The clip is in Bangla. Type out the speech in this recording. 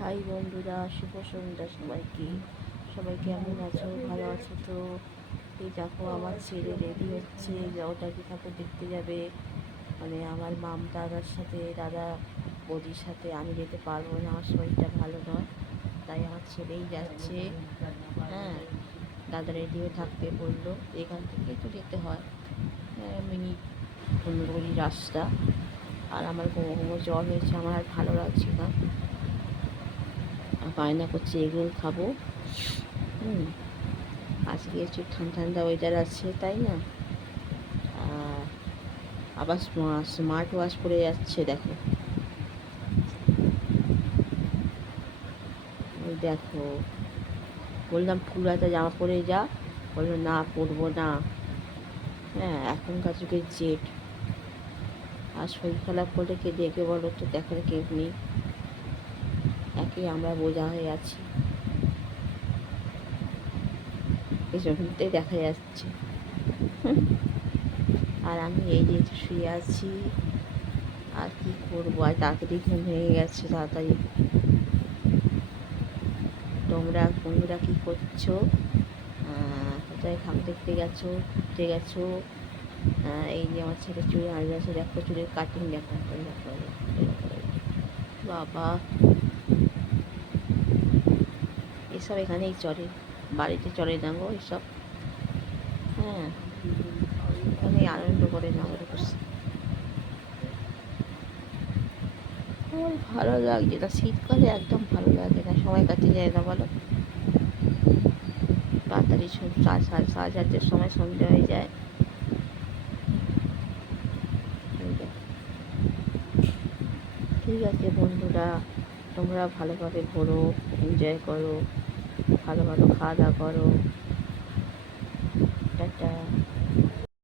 হাই বন্ধুরা, শুভ সন্ধ্যা সবাইকে। সবাই কেমন আছো? ভালো আছো তো? এই দেখো, আমার ছেলে রেডি হচ্ছে, ওটা কি ঠাকুর দেখতে যাবে। মানে আমার মাম দাদার সাথে, দাদা বৌদির সাথে। আমি যেতে পারবো না, আমার শরীরটা ভালো নয়, তাই আমার ছেলেই যাচ্ছে। হ্যাঁ, দাদা রেডি হয়ে থাকতে বললো। এখান থেকেই তো যেতে হয়, মিনিট 15 রাস্তা। আর আমার ঘুমো ঘুমো জ্বর হয়েছে, আমার আর ভালো লাগছে না, বায়না করছে এগরোল খাবো। আজকে একটু ঠান্ডা ঠান্ডা ওয়েদার আছে, তাই না? আর আবার স্মার্ট ওয়াচ পরে যাচ্ছে, দেখো। ওই দেখো, বললাম ফুল হাতা জামা পরে যা, বললো না পরবো না। হ্যাঁ, এখনকার যুগের জেট। আর শরীর খারাপ করলে কে দেখে বলো তো? দেখার কেউ নেই, একে আমরা বোঝা হয়ে আছি, পেছনটাই দেখা যাচ্ছে। আর আমি এই যে শুয়ে আছি, আর কি করবো? আর তাড়াতাড়ি ঘুম ভেঙে গেছে, তাড়াতাড়ি। তোমরা বন্ধুরা কী করছো? কোথায় ঠাকুর দেখতে গেছো, ঘুরতে গেছো? এই যে আমার ছেলে চুড়ি আনলে আছে, দেখো চুড়ির কাটিং, দেখো দেখো বাবা। এসব এখানেই চলে, বাড়িতে চলে না গো এসব। হ্যাঁ, এখানে আনন্দ করে না আমাদের করছে। আমার ভালো লাগছে না, শীতকালে একদম ভালো লাগে না, সময় কাটে যায় না বলো? তাড়াতাড়ি সাড়ে 4:30 সময় সন্ধ্যে হয়ে যায়। ঠিক আছে বন্ধুরা, তোমরা ভালোভাবে ঘোরো, এনজয় করো, ভালো ভালো খাওয়া দাওয়া করো।